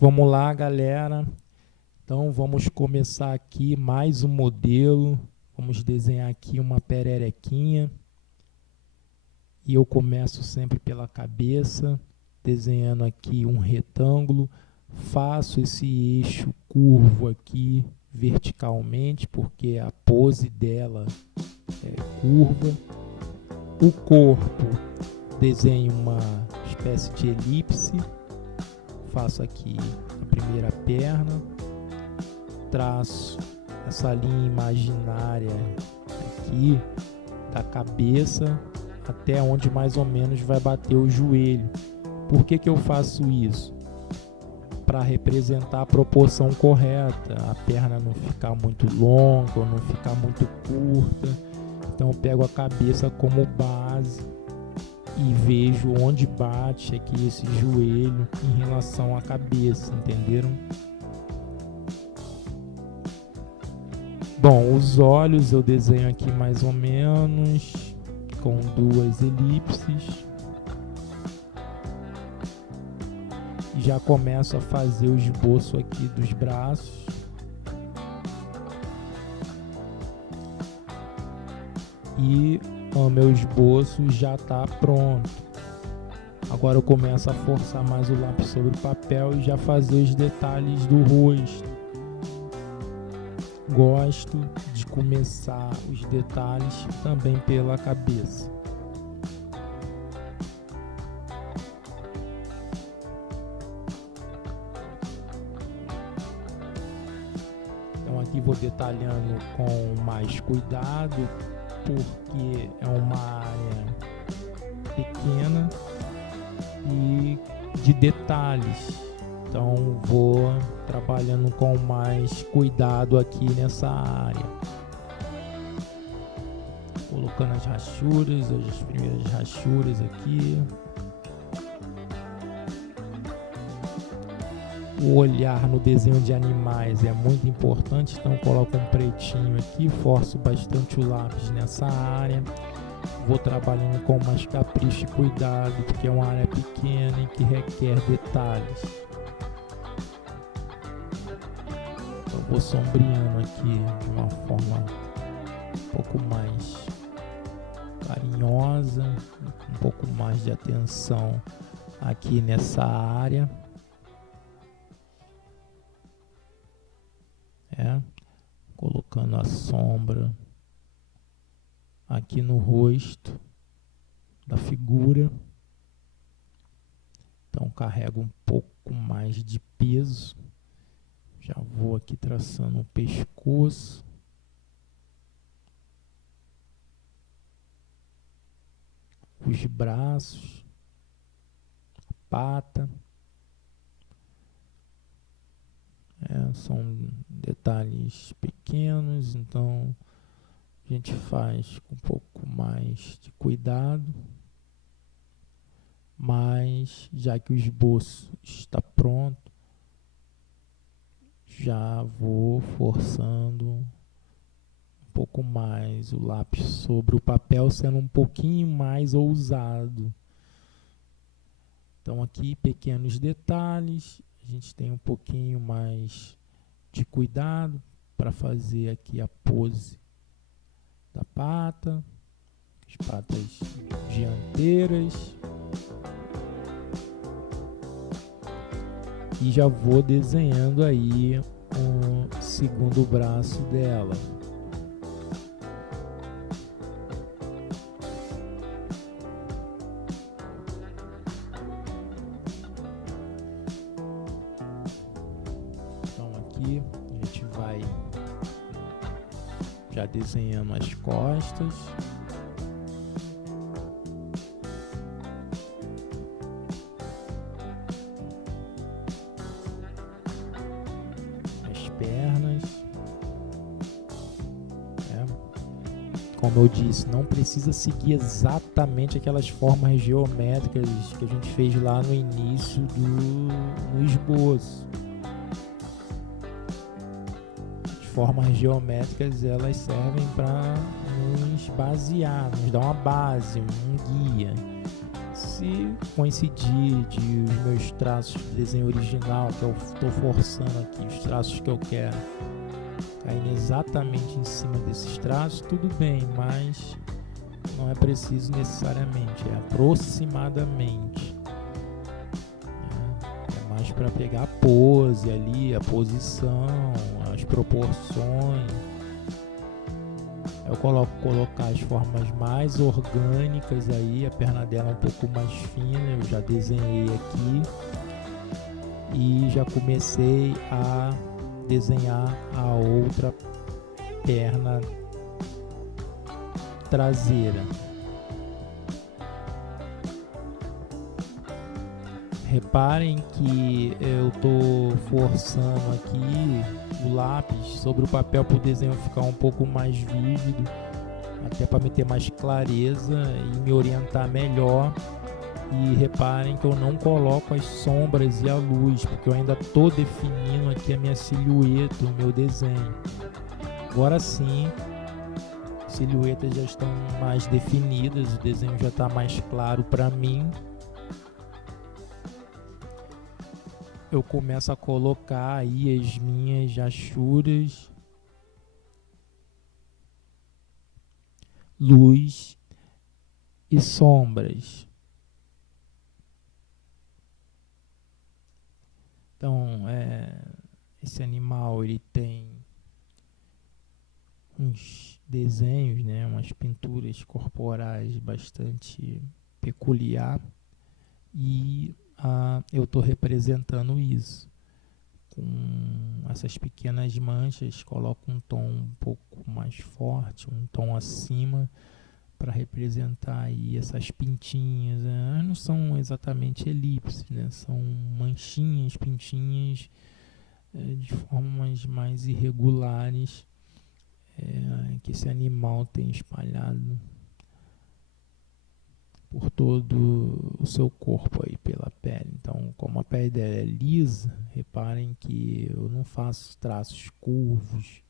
Vamos lá, galera. Então vamos começar aqui mais um modelo. Vamos desenhar aqui uma pererequinha. E eu começo sempre pela cabeça, desenhando aqui um retângulo. Faço esse eixo curvo aqui verticalmente, porque a pose dela é curva. O corpo, desenho uma espécie de elipse. Faço aqui a primeira perna, traço essa linha imaginária aqui da cabeça até onde mais ou menos vai bater o joelho. Por que eu faço isso? Para representar a proporção correta, a perna não ficar muito longa ou não ficar muito curta. Então eu pego a cabeça como base e vejo onde bate aqui esse joelho em relação à cabeça, entenderam? Bom, os olhos eu desenho aqui mais ou menos com duas elipses. E já começo a fazer o esboço aqui dos braços. E o meu esboço já está pronto. Agora eu começo a forçar mais o lápis sobre o papel e já fazer os detalhes do rosto. Gosto de começar os detalhes também pela cabeça. Então aqui vou detalhando com mais cuidado, porque é uma área pequena e de detalhes. Então vou trabalhando com mais cuidado aqui nessa área. Colocando as rachuras, as primeiras rachuras aqui. O olhar no desenho de animais é muito importante, então coloco um pretinho aqui, forço bastante o lápis nessa área. Vou trabalhando com mais capricho e cuidado, porque é uma área pequena e que requer detalhes. Então vou sombreando aqui de uma forma um pouco mais carinhosa, um pouco mais de atenção aqui nessa área. Colocando a sombra aqui no rosto da figura. Então carrego um pouco mais de peso. Já vou aqui traçando o pescoço. Os braços, a pata. São detalhes pequenos, então a gente faz com um pouco mais de cuidado, mas já que o esboço está pronto, já vou forçando um pouco mais o lápis sobre o papel, sendo um pouquinho mais ousado. Então aqui pequenos detalhes, a gente tem um pouquinho mais de cuidado para fazer aqui a pose da pata, as patas dianteiras. E já vou desenhando aí o segundo braço dela. Então aqui a gente vai já desenhando as costas. As pernas. Como eu disse, não precisa seguir exatamente aquelas formas geométricas que a gente fez lá no início do esboço. As formas geométricas, elas servem para nos basear, nos dar uma base, um guia. Se coincidir de os meus traços de desenho original, que eu estou forçando aqui, os traços que eu quero, caírem exatamente em cima desses traços, tudo bem, mas não é preciso necessariamente, é aproximadamente. É mais para pegar a pose ali, a posição, as proporções. Eu colocar as formas mais orgânicas aí, a perna dela um pouco mais fina, eu já desenhei aqui. E já comecei a desenhar a outra perna traseira. Reparem que eu estou forçando aqui o lápis sobre o papel para o desenho ficar um pouco mais vívido, até para me ter mais clareza e me orientar melhor. E reparem que eu não coloco as sombras e a luz, porque eu ainda estou definindo aqui a minha silhueta, o meu desenho. Agora sim, silhuetas já estão mais definidas, o desenho já está mais claro para mim. Eu começo a colocar aí as minhas achuras, luz e sombras. Então, esse animal ele tem uns desenhos, né, umas pinturas corporais bastante peculiar, e eu estou representando isso com essas pequenas manchas. Coloco um tom um pouco mais forte, um tom acima, para representar aí essas pintinhas. Não são exatamente elipses, né? São manchinhas, pintinhas de formas mais irregulares que esse animal tem espalhado por todo o seu corpo aí, pela pele. Então, como a pele dela é lisa, reparem que eu não faço traços curvos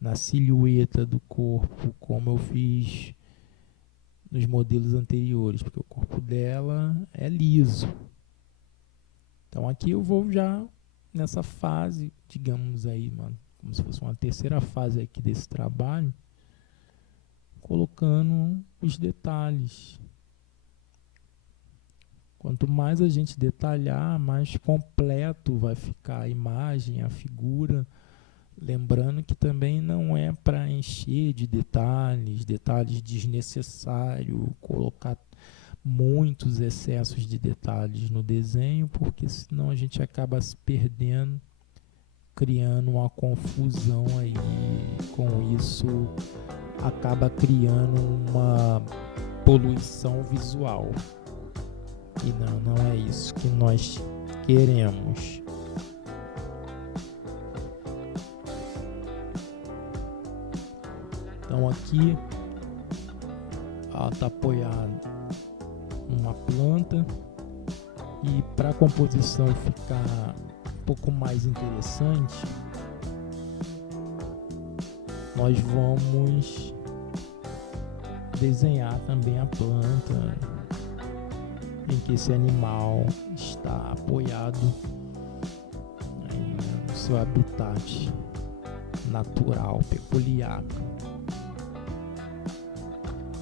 na silhueta do corpo como eu fiz nos modelos anteriores, porque o corpo dela é liso. Então aqui eu vou já nessa fase, digamos aí, como se fosse uma terceira fase aqui desse trabalho, colocando os detalhes. Quanto mais a gente detalhar, mais completo vai ficar a imagem, a figura. Lembrando que também não é para encher de detalhes desnecessários, colocar muitos excessos de detalhes no desenho, porque senão a gente acaba se perdendo, criando uma confusão aí. Com isso, acaba criando uma poluição visual. E não é isso que nós queremos. Então aqui ela está apoiada numa planta, e para a composição ficar um pouco mais interessante, nós vamos desenhar também a planta em que esse animal está apoiado no seu habitat natural, peculiar.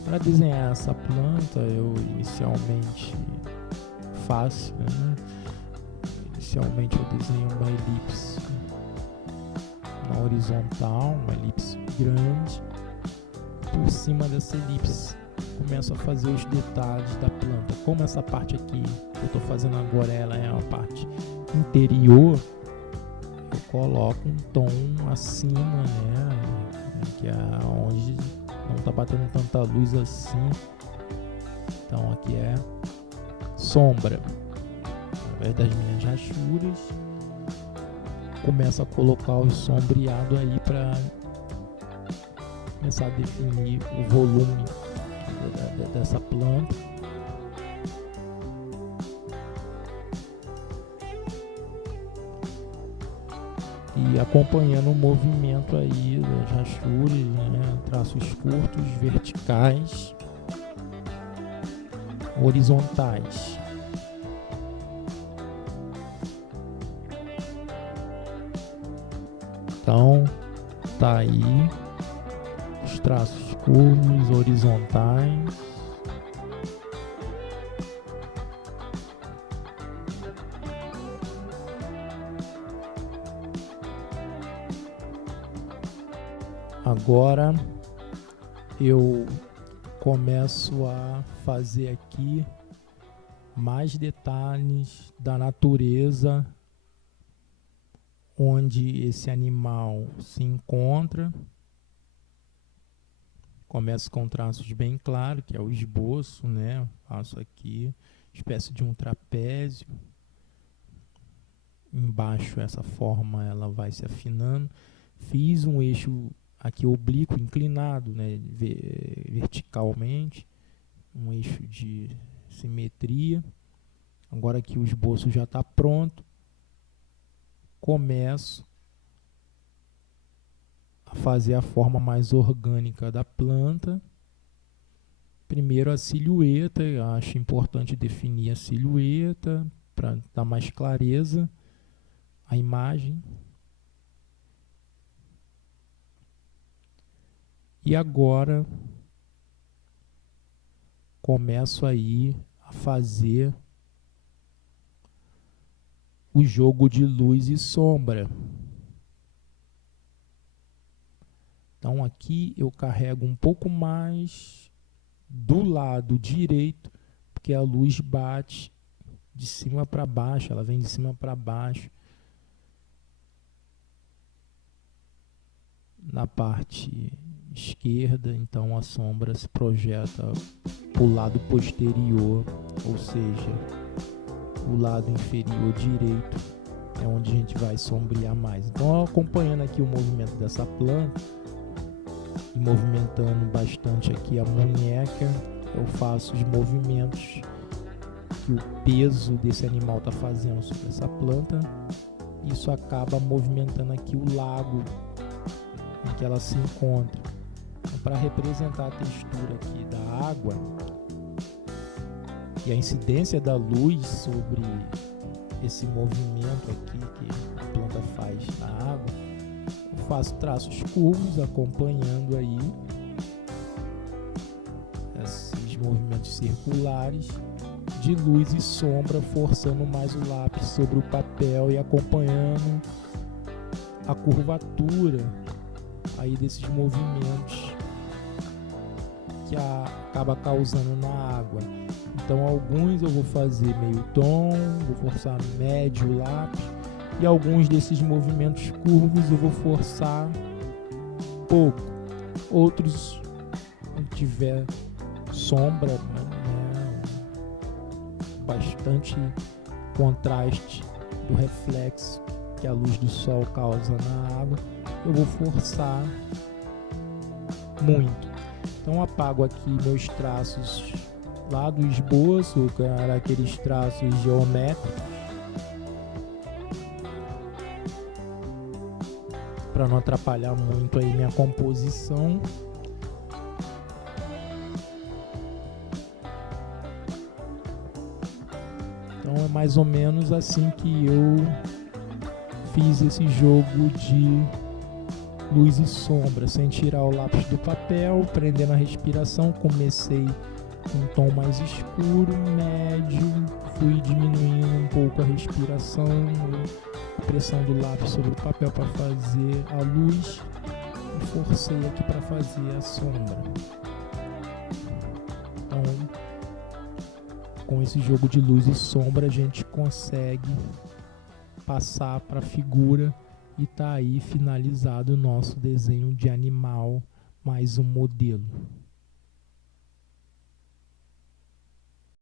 Para desenhar essa planta, eu inicialmente faço, inicialmente eu desenho uma elipse na horizontal, uma elipse grande. Por cima dessa elipse, começo a fazer os detalhes da planta. Como essa parte aqui que eu estou fazendo agora, ela é uma parte interior, eu coloco um tom acima, que é onde não está batendo tanta luz assim. Então aqui é sombra. Através das minhas rachuras, começo a colocar o sombreado aí para começar a definir o volume dessa planta. e acompanhando o movimento aí das rachuras, né? Traços curtos, verticais, horizontais. Então, tá aí os traços curvos, horizontais. Agora eu começo a fazer aqui mais detalhes da natureza onde esse animal se encontra. Começo com traços bem claros, que é o esboço, né? Faço aqui espécie de um trapézio. Embaixo essa forma ela vai se afinando. Fiz um eixo aqui oblíquo, inclinado, né? Verticalmente, um eixo de simetria. Agora que o esboço já está pronto, começo a fazer a forma mais orgânica da planta. Primeiro a silhueta, eu acho importante definir a silhueta para dar mais clareza à imagem. E agora começo aí a fazer o jogo de luz e sombra. Então aqui eu carrego um pouco mais do lado direito, porque a luz bate de cima para baixo, ela vem de cima para baixo. Na parte esquerda, então a sombra se projeta para o lado posterior, ou seja, o lado inferior direito é onde a gente vai sombrear mais. Então, acompanhando aqui o movimento dessa planta e movimentando bastante aqui a munheca, eu faço os movimentos que o peso desse animal está fazendo sobre essa planta. Isso acaba movimentando aqui o lago em que ela se encontra. Então, para representar a textura aqui da água e a incidência da luz sobre esse movimento aqui que a planta faz na água, eu faço traços curvos acompanhando aí esses movimentos circulares de luz e sombra, forçando mais o lápis sobre o papel e acompanhando a curvatura aí desses movimentos que acaba causando na água. Então alguns eu vou fazer meio tom, vou forçar médio o lápis, e alguns desses movimentos curvos eu vou forçar pouco. Outros, quando tiver sombra, né, bastante contraste do reflexo que a luz do sol causa na água, eu vou forçar muito. Então apago aqui meus traços lá do esboço, que eram aqueles traços geométricos, para não atrapalhar muito aí minha composição. Então é mais ou menos assim que eu fiz esse jogo de luz e sombra, sem tirar o lápis do papel, prendendo a respiração. Comecei com um tom mais escuro, médio, fui diminuindo um pouco a respiração, a pressão do lápis sobre o papel para fazer a luz, e forcei aqui para fazer a sombra. Então, com esse jogo de luz e sombra, a gente consegue passar para a figura e tá aí finalizado o nosso desenho de animal mais um modelo.